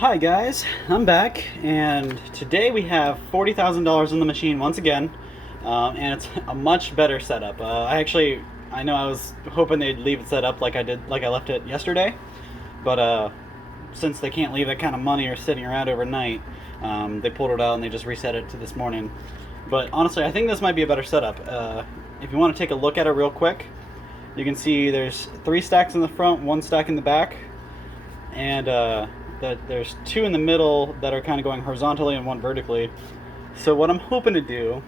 Hi guys, I'm back, and today we have $40,000 in the machine once again, and it's a much better setup. I know I was hoping they'd leave it set up like I left it yesterday, but since they can't leave that kind of money or sitting around overnight, they pulled it out and they just reset it to this morning. But honestly, I think this might be a better setup. If you want to take a look at it real quick, you can see there's 3 stacks in the front, 1 stack in the back, and there's 2 in the middle that are kind of going horizontally and 1 vertically. So what I'm hoping to do,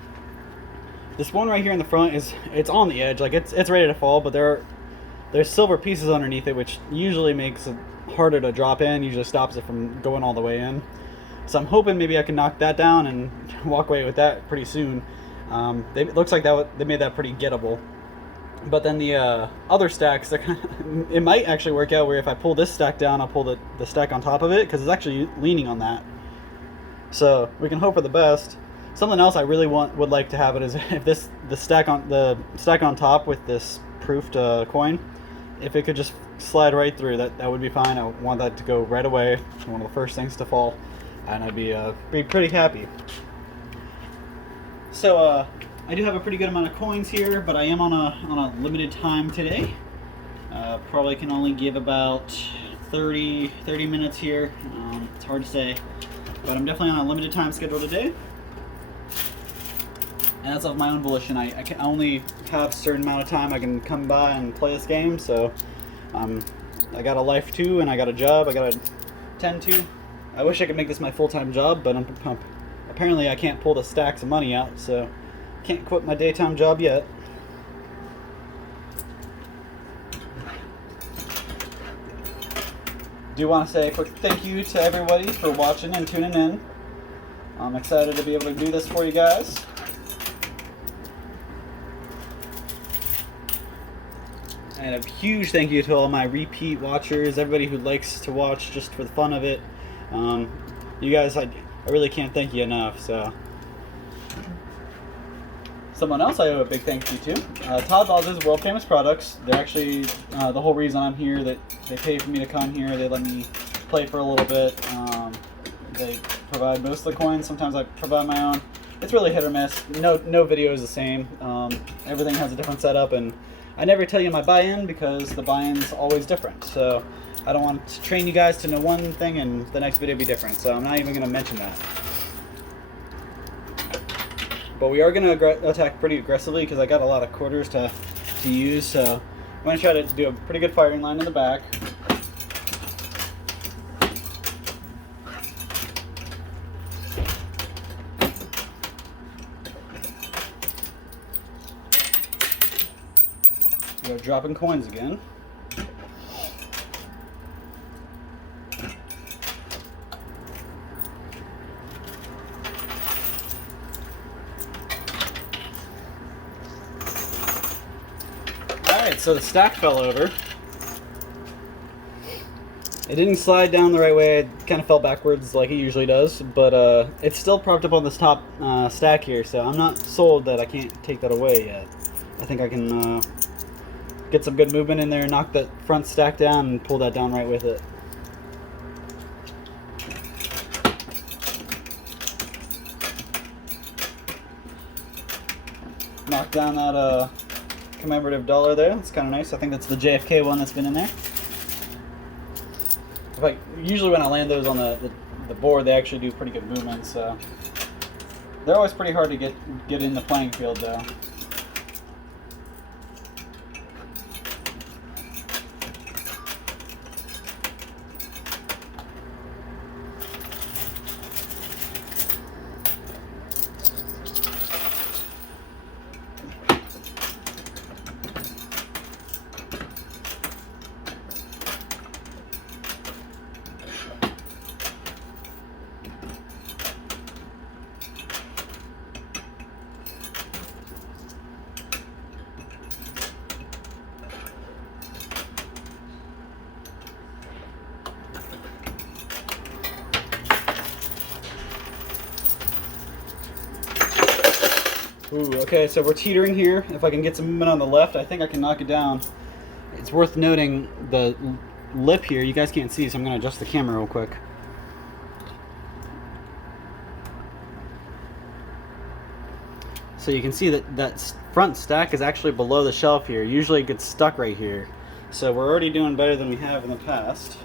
this one right here in the front it's on the edge, like it's ready to fall, but there's silver pieces underneath it, which usually makes it harder to drop in, usually stops it from going all the way in. So I'm hoping maybe I can knock that down and walk away with that pretty soon. It looks like they made that pretty gettable. But then the other stacks, it might actually work out where if I pull this stack down, I'll pull the stack on top of it, because it's actually leaning on that. So we can hope for the best. Something else I really would like to have it is if the stack on top with this proofed coin, if it could just slide right through, that would be fine. I want that to go right away, one of the first things to fall, and I'd be pretty happy. So I do have a pretty good amount of coins here, but I am on a limited time today. Probably can only give about 30 minutes here. It's hard to say, but I'm definitely on a limited time schedule today. And that's of my own volition. I can only have a certain amount of time I can come by and play this game, so I got a life too, and I got a job I gotta tend to. I wish I could make this my full-time job, but apparently I can't pull the stacks of money out, so can't quit my daytime job yet. Do want to say a quick thank you to everybody for watching and tuning in. I'm excited to be able to do this for you guys. And a huge thank you to all my repeat watchers, everybody who likes to watch just for the fun of it. You guys, I really can't thank you enough. So, someone else I owe a big thank you to, Todd Boz's World Famous Products. They're actually the whole reason I'm here. That they pay for me to come here. They let me play for a little bit. They provide most of the coins. Sometimes I provide my own. It's really hit or miss. No video is the same. Everything has a different setup, and I never tell you my buy-in because the buy-in's always different. So I don't want to train you guys to know one thing and the next video be different. So I'm not even going to mention that. But we are going to attack pretty aggressively because I got a lot of quarters to use. So I'm going to try to do a pretty good firing line in the back. We're dropping coins again. Alright, so the stack fell over. It didn't slide down the right way, it kind of fell backwards like it usually does, but it's still propped up on this top stack here, so I'm not sold that I can't take that away yet. I think I can get some good movement in there, knock that front stack down, and pull that down right with it. Knock down that commemorative dollar there. That's kind of nice. I think that's the JFK one that's been in there. Usually when I land those on the board, they actually do pretty good movement. So they're always pretty hard to get in the playing field, though. Ooh, okay, so we're teetering here. If I can get some movement on the left, I think I can knock it down. It's worth noting the lip here, you guys can't see, so I'm going to adjust the camera real quick. So you can see that front stack is actually below the shelf here. Usually it gets stuck right here. So we're already doing better than we have in the past.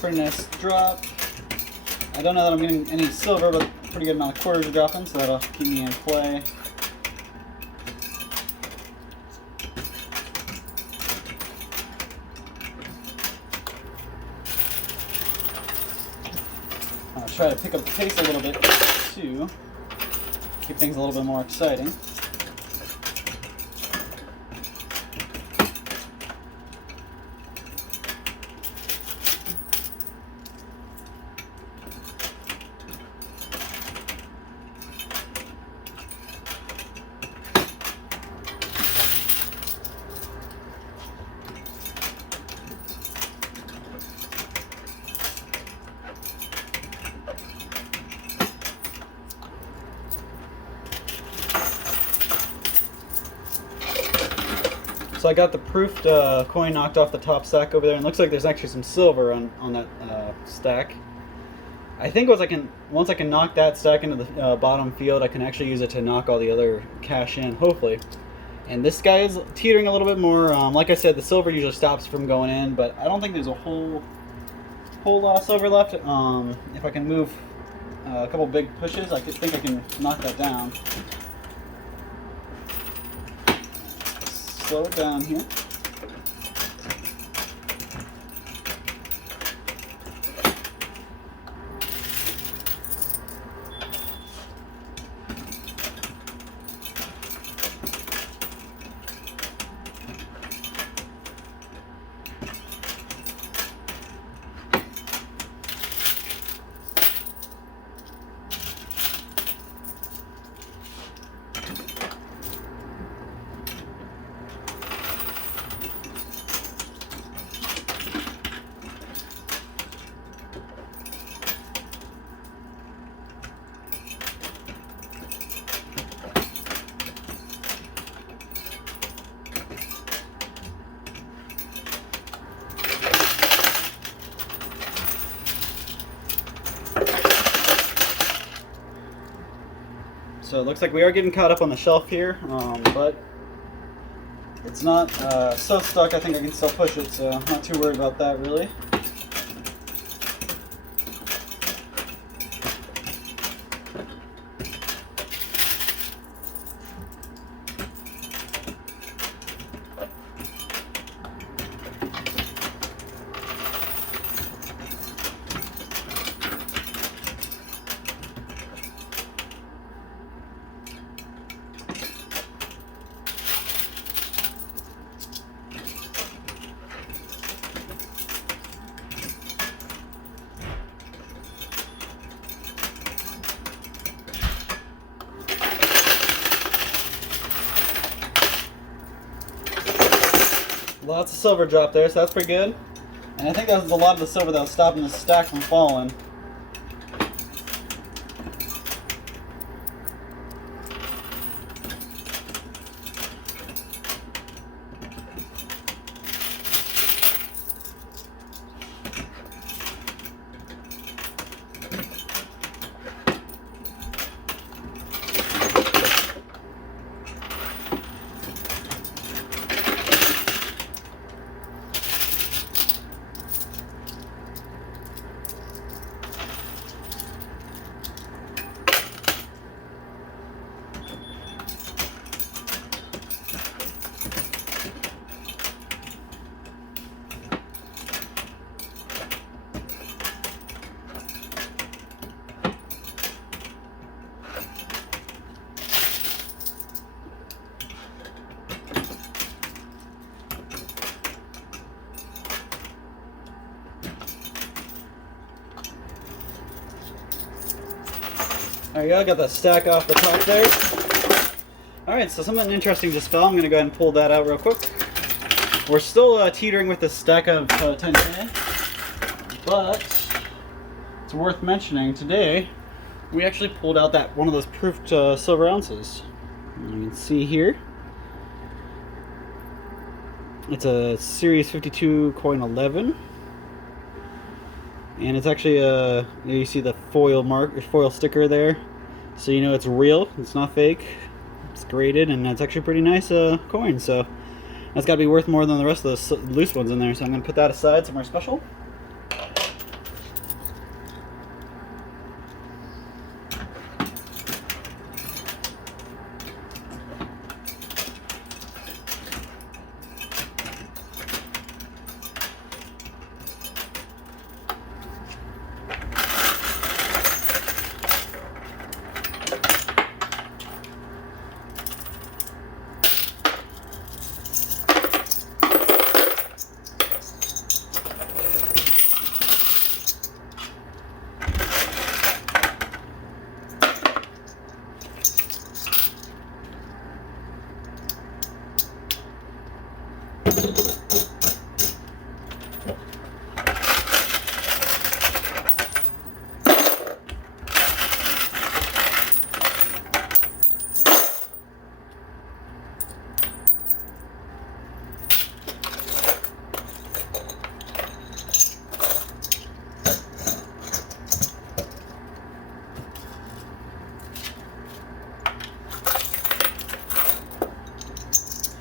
Pretty nice drop. I don't know that I'm getting any silver, but a pretty good amount of quarters are dropping, so that'll keep me in play. I'll try to pick up the pace a little bit too, keep things a little bit more exciting. So I got the proofed coin knocked off the top stack over there, and it looks like there's actually some silver on that stack. I think once I can knock that stack into the bottom field, I can actually use it to knock all the other cash in, hopefully. And this guy is teetering a little bit more. Like I said, the silver usually stops from going in, but I don't think there's a whole lot of silver left. If I can move a couple big pushes, I think I can knock that down. Slow it down here. So it looks like we are getting caught up on the shelf here, but it's not so stuck. I think I can still push it, so I'm not too worried about that really. Lots of silver drop there, so that's pretty good. And I think that was a lot of the silver that was stopping the stack from falling. There you go, got that stack off the top there. Alright, so something interesting just fell. I'm going to go ahead and pull that out real quick. We're still teetering with this stack of 10K, but it's worth mentioning today we actually pulled out that one of those proofed silver ounces. You can see here. It's a Series 52 coin 11. And it's actually you see the foil sticker there, so you know it's real. It's not fake. It's graded, and it's actually a pretty nice coin. So that's got to be worth more than the rest of those loose ones in there. So I'm gonna put that aside somewhere special.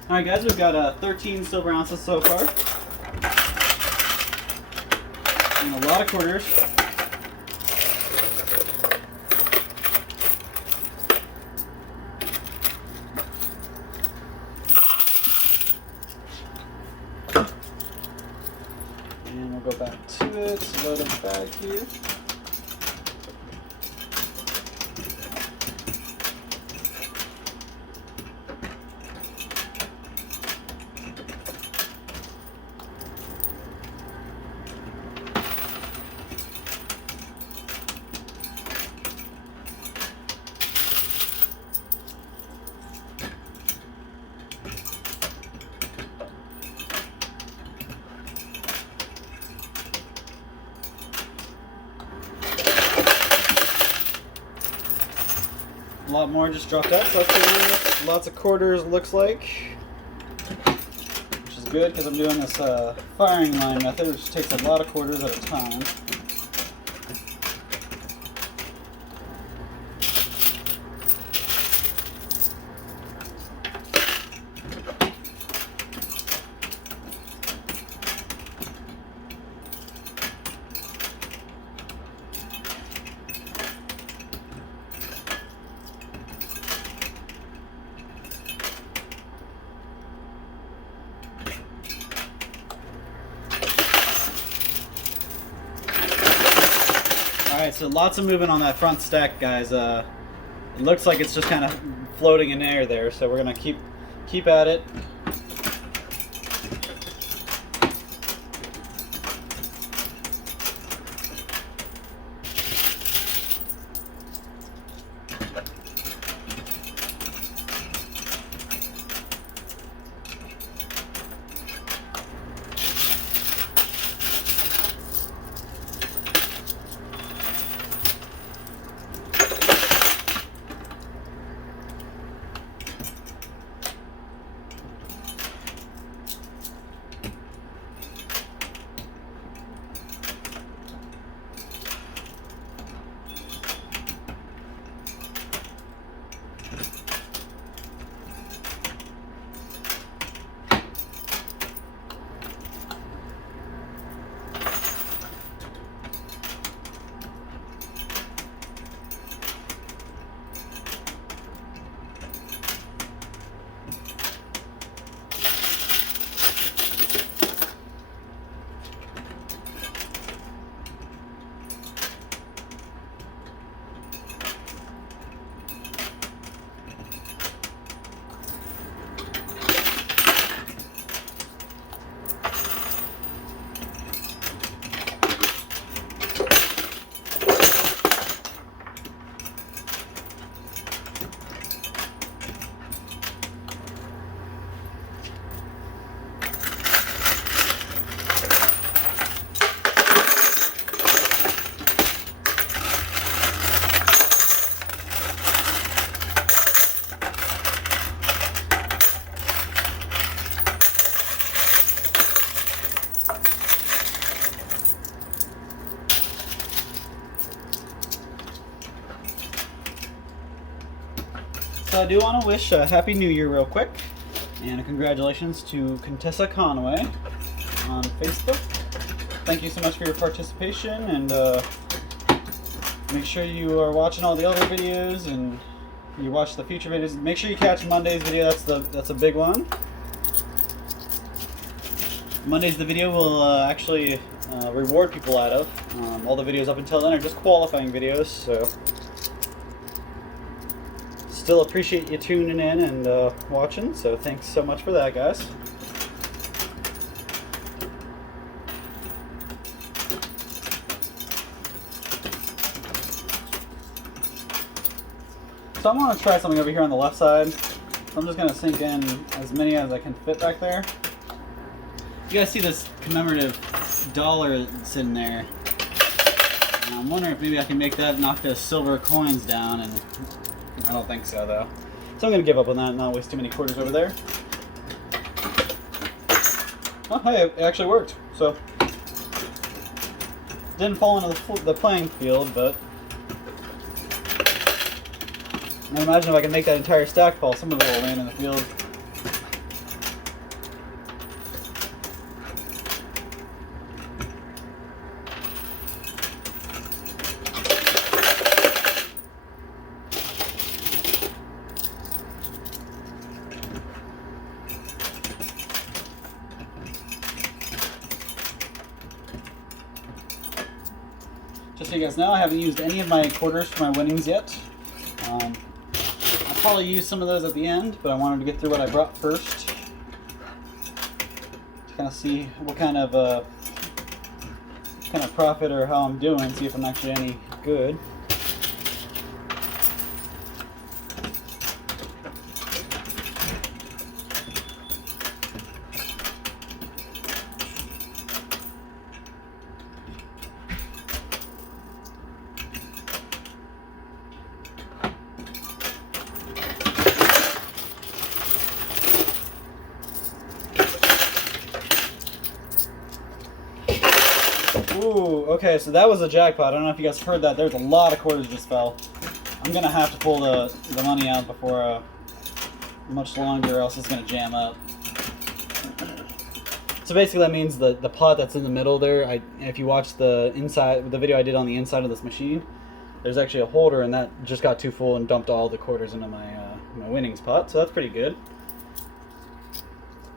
Alright guys, we've got 13 silver ounces so far. And a lot of quarters. And we'll go back to it, load it back here. A lot more just dropped out, so that's lots of quarters looks like, which is good because I'm doing this firing line method, which takes a lot of quarters at a time. Alright, so lots of movement on that front stack, guys. It looks like it's just kind of floating in air there, so we're going to keep at it. So I do want to wish a Happy New Year real quick, and congratulations to Contessa Conway on Facebook. Thank you so much for your participation, and make sure you are watching all the other videos and you watch the future videos. Make sure you catch Monday's video. That's a big one. Monday's the video will actually reward people out of. All the videos up until then are just qualifying videos, so still appreciate you tuning in and watching. So thanks so much for that, guys. So I'm going to try something over here on the left side. I'm just going to sink in as many as I can fit back there. You guys see this commemorative dollar sitting there. And I'm wondering if maybe I can make that knock those silver coins down, and I don't think so though. So I'm going to give up on that and not waste too many quarters over there. Oh hey, it actually worked. So didn't fall into the playing field, but I imagine if I can make that entire stack fall, some of it will land in the field. Just so you guys know, I haven't used any of my quarters for my winnings yet. I'll probably use some of those at the end, but I wanted to get through what I brought first. To kind of see what kind of profit or how I'm doing, see if I'm actually any good. Ooh, okay, so that was a jackpot. I don't know if you guys heard that. There's a lot of quarters just fell. I'm gonna have to pull the money out before much longer, or else it's gonna jam up. So basically that means the pot that's in the middle there, if you watch the video I did on the inside of this machine, there's actually a holder, and that just got too full and dumped all the quarters into my winnings pot, so that's pretty good.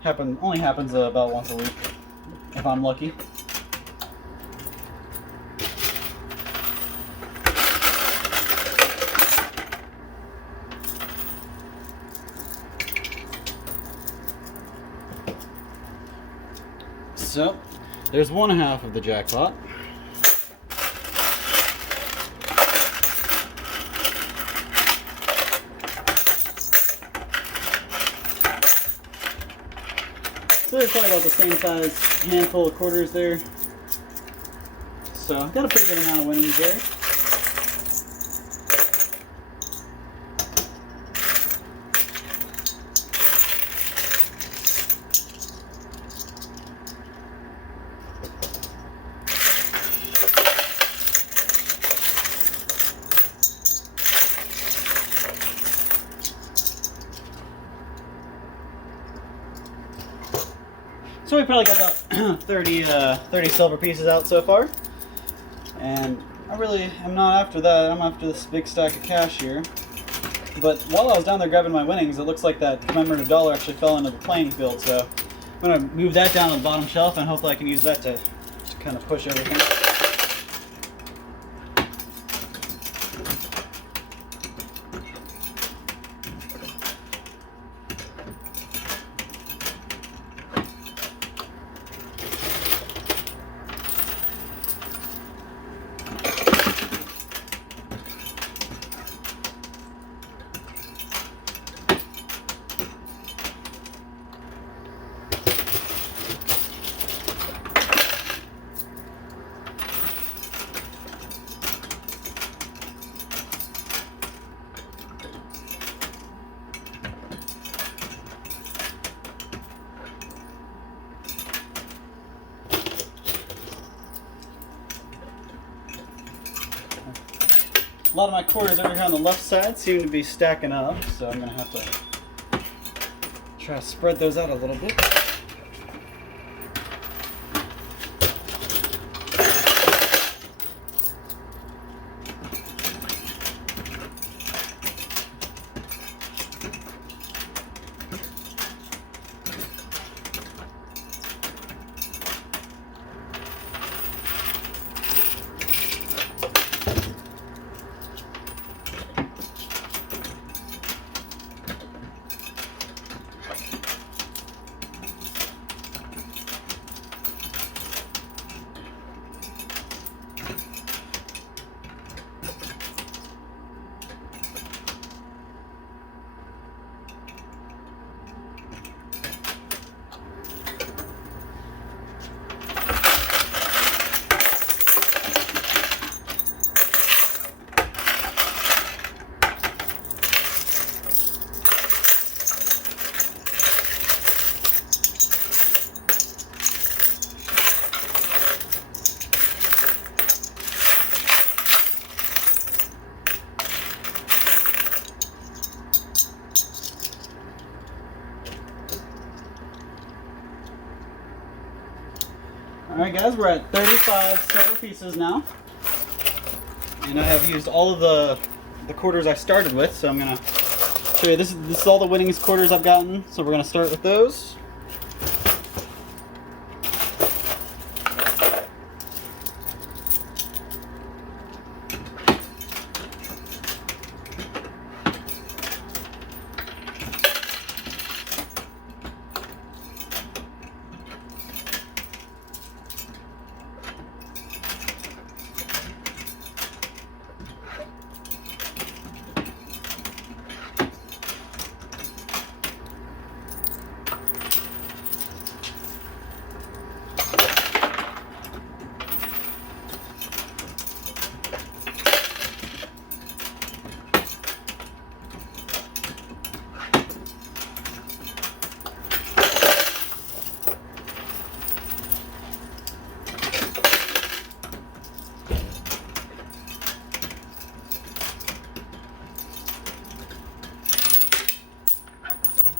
Only happens about once a week, if I'm lucky. So, there's one half of the jackpot. So there's probably about the same size handful of quarters there. So, I've got a pretty good amount of winnings there. So we probably got about 30 silver pieces out so far, and I really am not after that. I'm after this big stack of cash here. But while I was down there grabbing my winnings, it looks like that commemorative dollar actually fell into the playing field, so I'm going to move that down to the bottom shelf, and hopefully I can use that to kind of push everything. A lot of my quarters over here on the left side seem to be stacking up, so I'm going to have to try to spread those out a little bit. Alright guys, we're at 35 silver pieces now. And I have used all of the quarters I started with, so I'm going to show you, this is all the winnings quarters I've gotten, so we're going to start with those.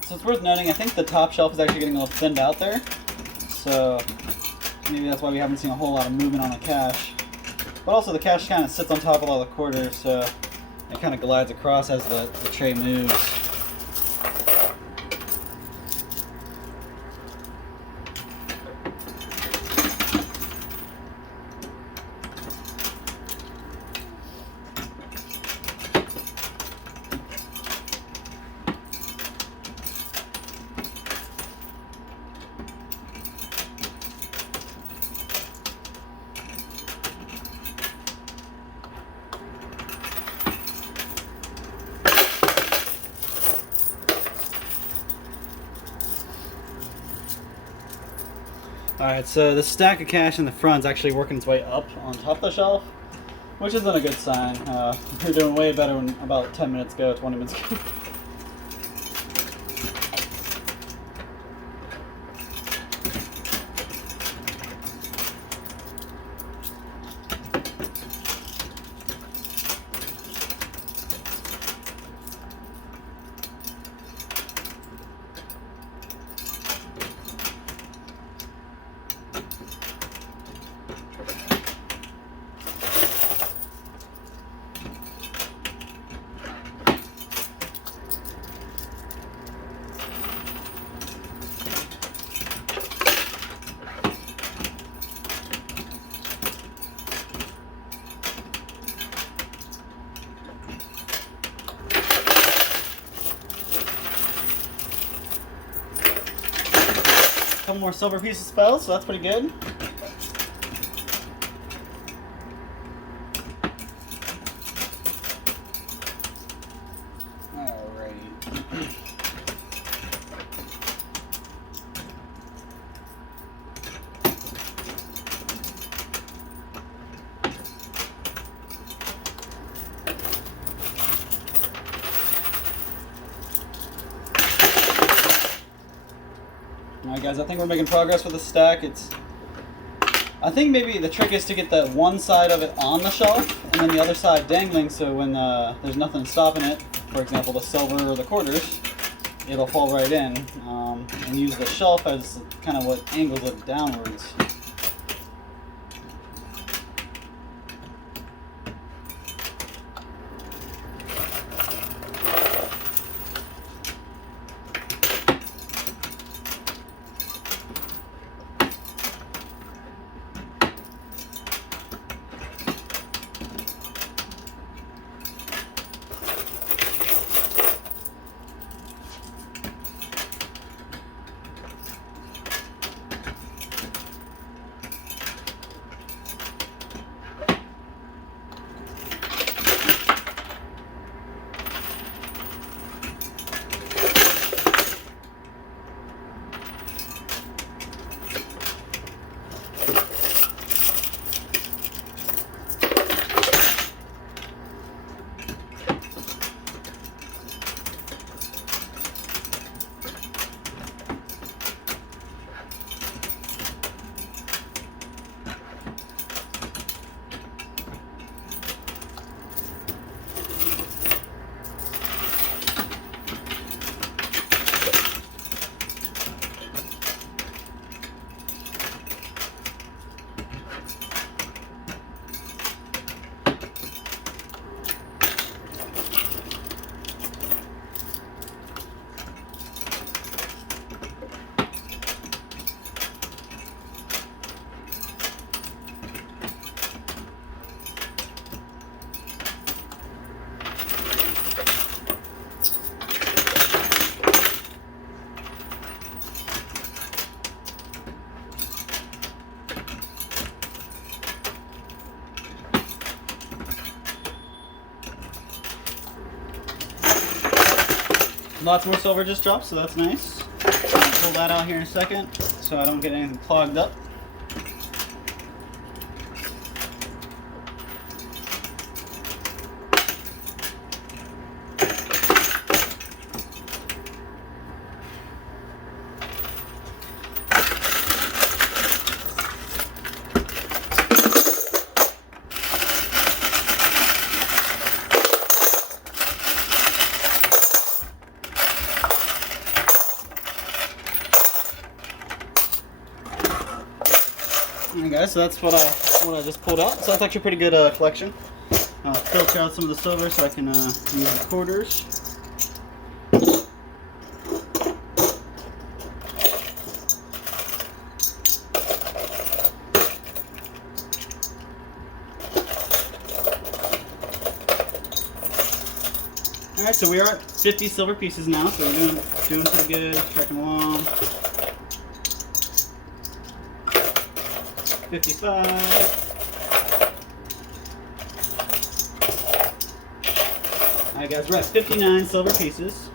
So it's worth noting, I think the top shelf is actually getting a little thinned out there. So maybe that's why we haven't seen a whole lot of movement on the cache. But also the cache kind of sits on top of all the quarters, so it kind of glides across as the tray moves. Alright, so the stack of cash in the front is actually working its way up on top of the shelf, which isn't a good sign. We're doing way better when about 10 minutes ago, 20 minutes ago. Couple more silver pieces fell, so that's pretty good. Alright guys, I think we're making progress with the stack. It's I think maybe the trick is to get the one side of it on the shelf and then the other side dangling, so when there's nothing stopping it, for example the silver or the quarters, it'll fall right in, and use the shelf as kind of what angles it downwards. Lots more silver just dropped, so that's nice. I'll pull that out here in a second so I don't get anything clogged up. Alright guys, so that's what I just pulled out. So that's actually a pretty good collection. I'll filter out some of the silver so I can use the quarters. Alright, so we are at 50 silver pieces now, so we're doing pretty good, tracking along. 55. Alright guys, we're at 59 silver pieces.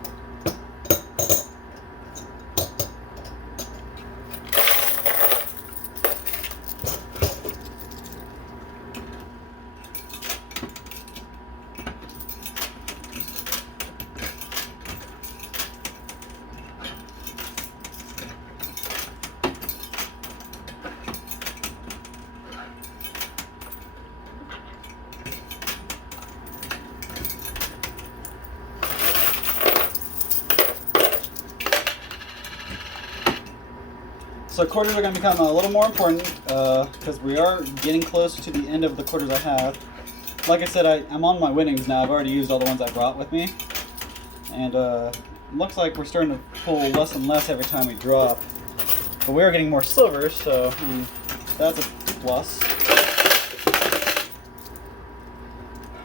So quarters are going to become a little more important because we are getting close to the end of the quarters I have. Like I said, I'm on my winnings now. I've already used all the ones I brought with me. And it looks like we're starting to pull less and less every time we drop. But we are getting more silver, so that's a plus.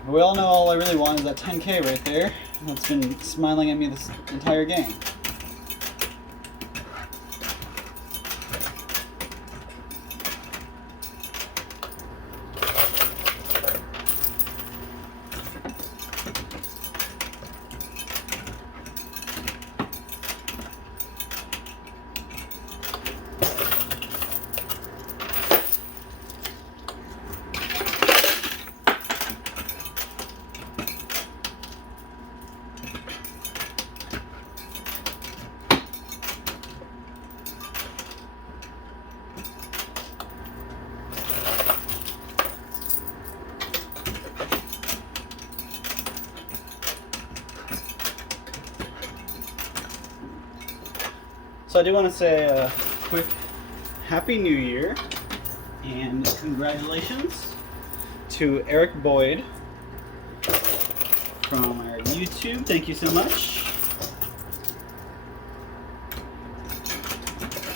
But we all know all I really want is that 10K right there. That's been smiling at me this entire game. So I do want to say a quick Happy New Year and congratulations to Eric Boyd from our YouTube. Thank you so much.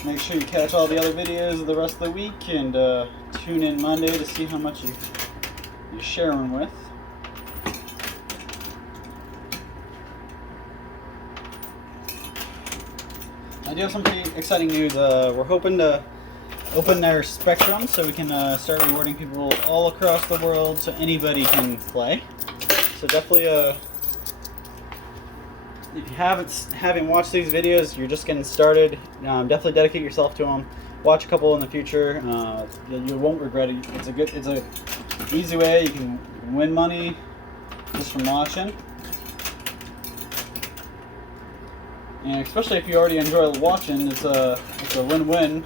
Make sure you catch all the other videos of the rest of the week and tune in Monday to see how much you share them with. I do have some pretty exciting news. We're hoping to open our Spectrum so we can start rewarding people all across the world so anybody can play. So definitely, if you haven't watched these videos, you're just getting started, definitely dedicate yourself to them. Watch a couple in the future. You won't regret it. It's a easy way you can win money just from watching. And especially if you already enjoy watching, it's a win-win.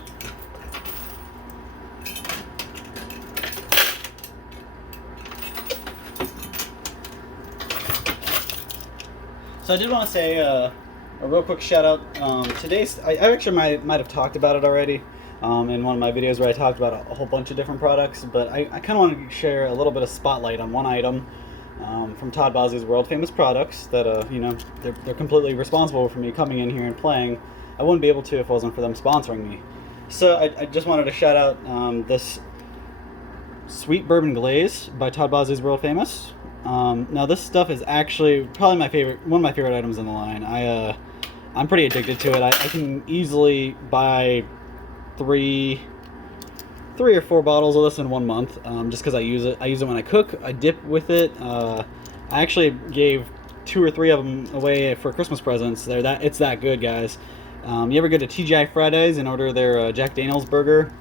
So I did want to say a real quick shout out. I actually might have talked about it already in one of my videos where I talked about a whole bunch of different products, but I kind of want to share a little bit of spotlight on one item from Todd Bosley's world famous products that they're completely responsible for me coming in here and playing. I wouldn't be able to if it wasn't for them sponsoring me. So I just wanted to shout out this Sweet Bourbon Glaze by Todd Bosley's world famous. Now this stuff is actually probably one of my favorite items in the line. I'm pretty addicted to it. I can easily buy three or four bottles of this in 1 month, just because I use it. I use it when I cook. I dip with it. I actually gave 2 or 3 of them away for Christmas presents. It's that good, guys. You ever go to TGI Fridays and order their Jack Daniel's burger?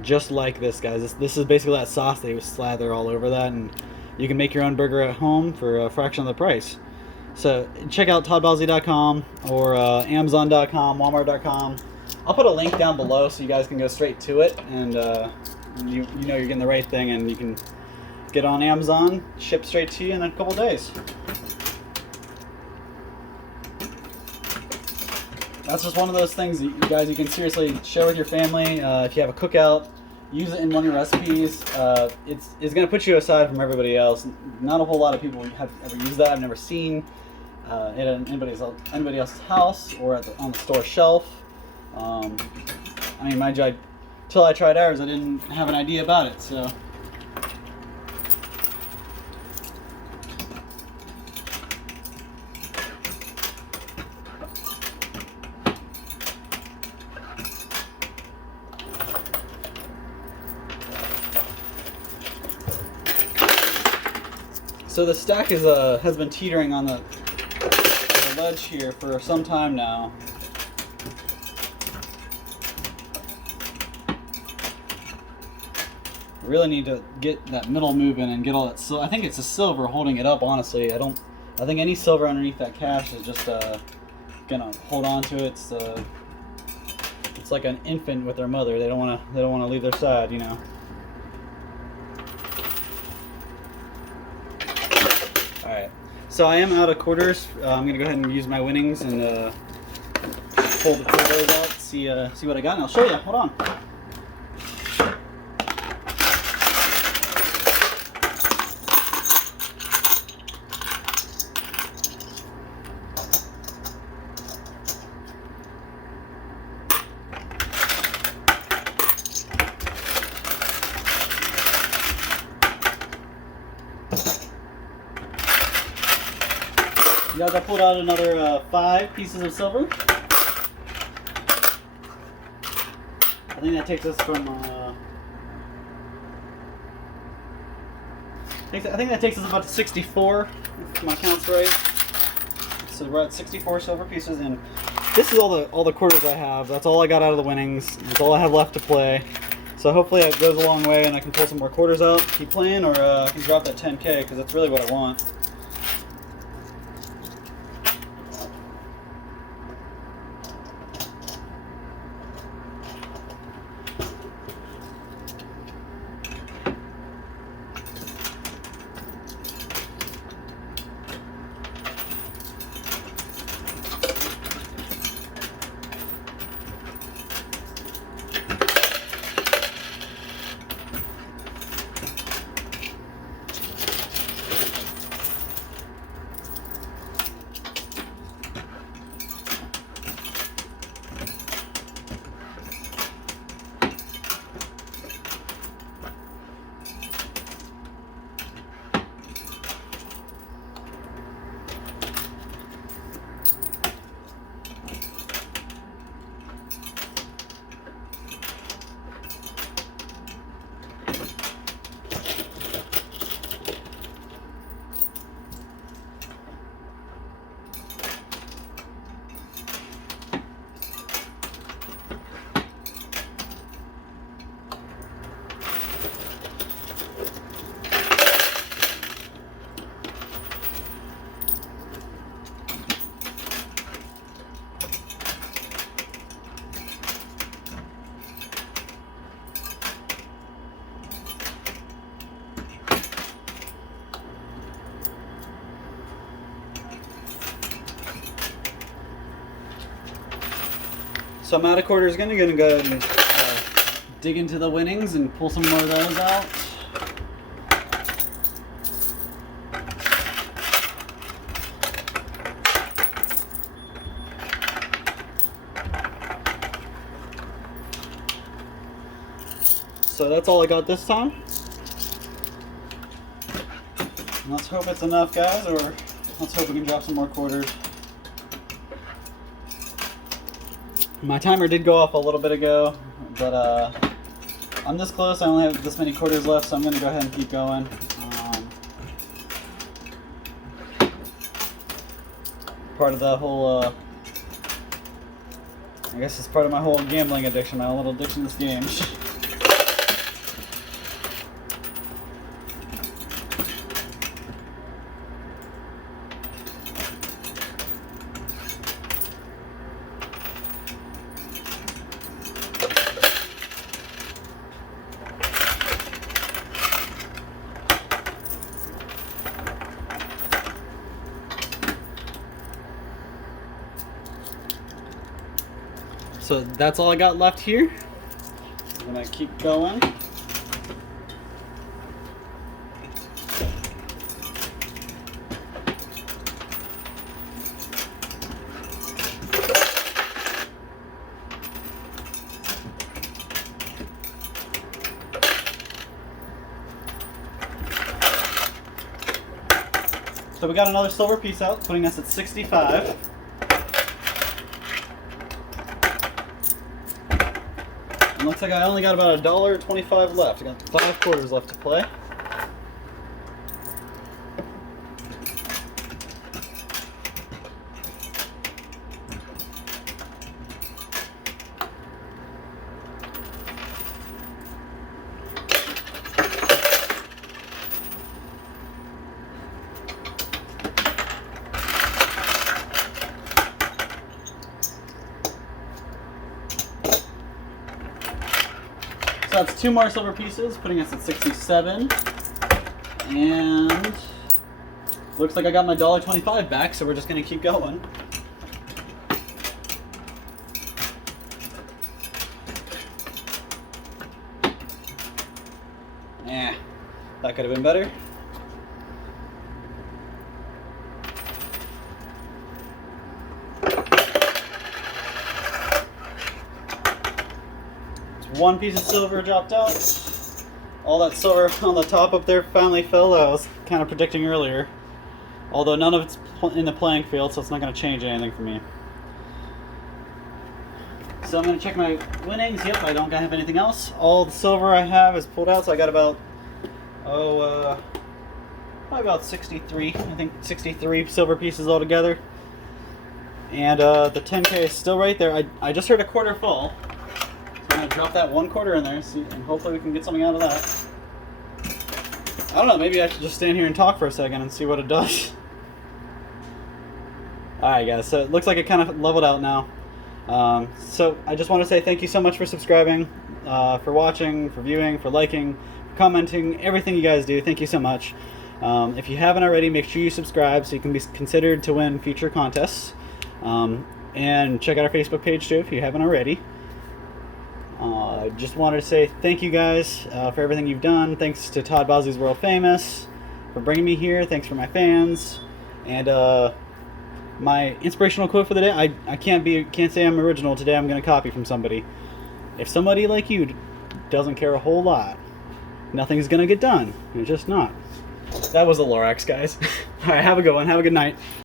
Just like this, guys. This is basically that sauce they slather all over that, and you can make your own burger at home for a fraction of the price. So check out toddbosley.com or amazon.com, walmart.com. I'll put a link down below so you guys can go straight to it, and you know you're getting the right thing, and you can get on Amazon, ship straight to you in a couple days. That's just one of those things that you can seriously share with your family. If you have a cookout, use it in one of your recipes. It's going to put you aside from everybody else. Not a whole lot of people have ever used that. I've never seen it at anybody else's house or on the store shelf. I mean, mind you, till I tried ours, I didn't have an idea about it. So. So the stack has been teetering on the ledge here for some time now. I really need to get that middle moving and get all that. So I think it's the silver holding it up. Honestly, I think any silver underneath that cache is just gonna hold on to it. It's like an infant with their mother. They don't wanna leave their side, you know. Alright, so I am out of quarters. I'm going to go ahead and use my winnings and pull those out, see what I got, and I'll show you. Hold on. Guys, I pulled out another 5 pieces of silver. I think that takes us from. I think that takes us about to 64, if my count's right. So we're at 64 silver pieces, and this is all the quarters I have. That's all I got out of the winnings. That's all I have left to play. So hopefully it goes a long way, and I can pull some more quarters out, keep playing, or I can drop that 10K because that's really what I want. So I'm out of quarters again. I'm gonna go ahead and dig into the winnings and pull some more of those out. So that's all I got this time. Let's hope it's enough, guys, or let's hope we can drop some more quarters. My timer did go off a little bit ago, but I'm this close. I only have this many quarters left, so I'm going to go ahead and keep going. Part of the whole, I guess it's part of my whole gambling addiction, my little addiction to this game. So that's all I got left here. I'm gonna keep going. So we got another silver piece out, putting us at 65. Looks like I only got about $1.25 left. I got 5 quarters left to play. So that's 2 more silver pieces, putting us at 67. And looks like I got my $1.25 back, so we're just going to keep going. Yeah, that could have been better. One piece of silver dropped out. All that silver on the top up there finally fell. I was kind of predicting earlier. Although none of it's in the playing field, so it's not going to change anything for me. So I'm going to check my winnings. Yep, I don't have anything else. All the silver I have is pulled out, so I got about, probably about 63. I think 63 silver pieces altogether. And the 10K is still right there. I just heard a quarter full. I'm going to drop that 1 quarter in there, and hopefully we can get something out of that. I don't know, maybe I should just stand here and talk for a second and see what it does. Alright guys, so it looks like it kind of leveled out now. So I just want to say thank you so much for subscribing, for watching, for viewing, for liking, for commenting, everything you guys do. Thank you so much. If you haven't already, make sure you subscribe so you can be considered to win future contests. And check out our Facebook page too if you haven't already. Just wanted to say thank you guys for everything you've done. Thanks to Todd Bosley's World Famous for bringing me here. Thanks for my fans. And my inspirational quote for the day, I can't say I'm original today. I'm going to copy from somebody. If somebody like you doesn't care a whole lot, nothing's going to get done. It's just not. That was the Lorax, guys. All right, have a good one. Have a good night.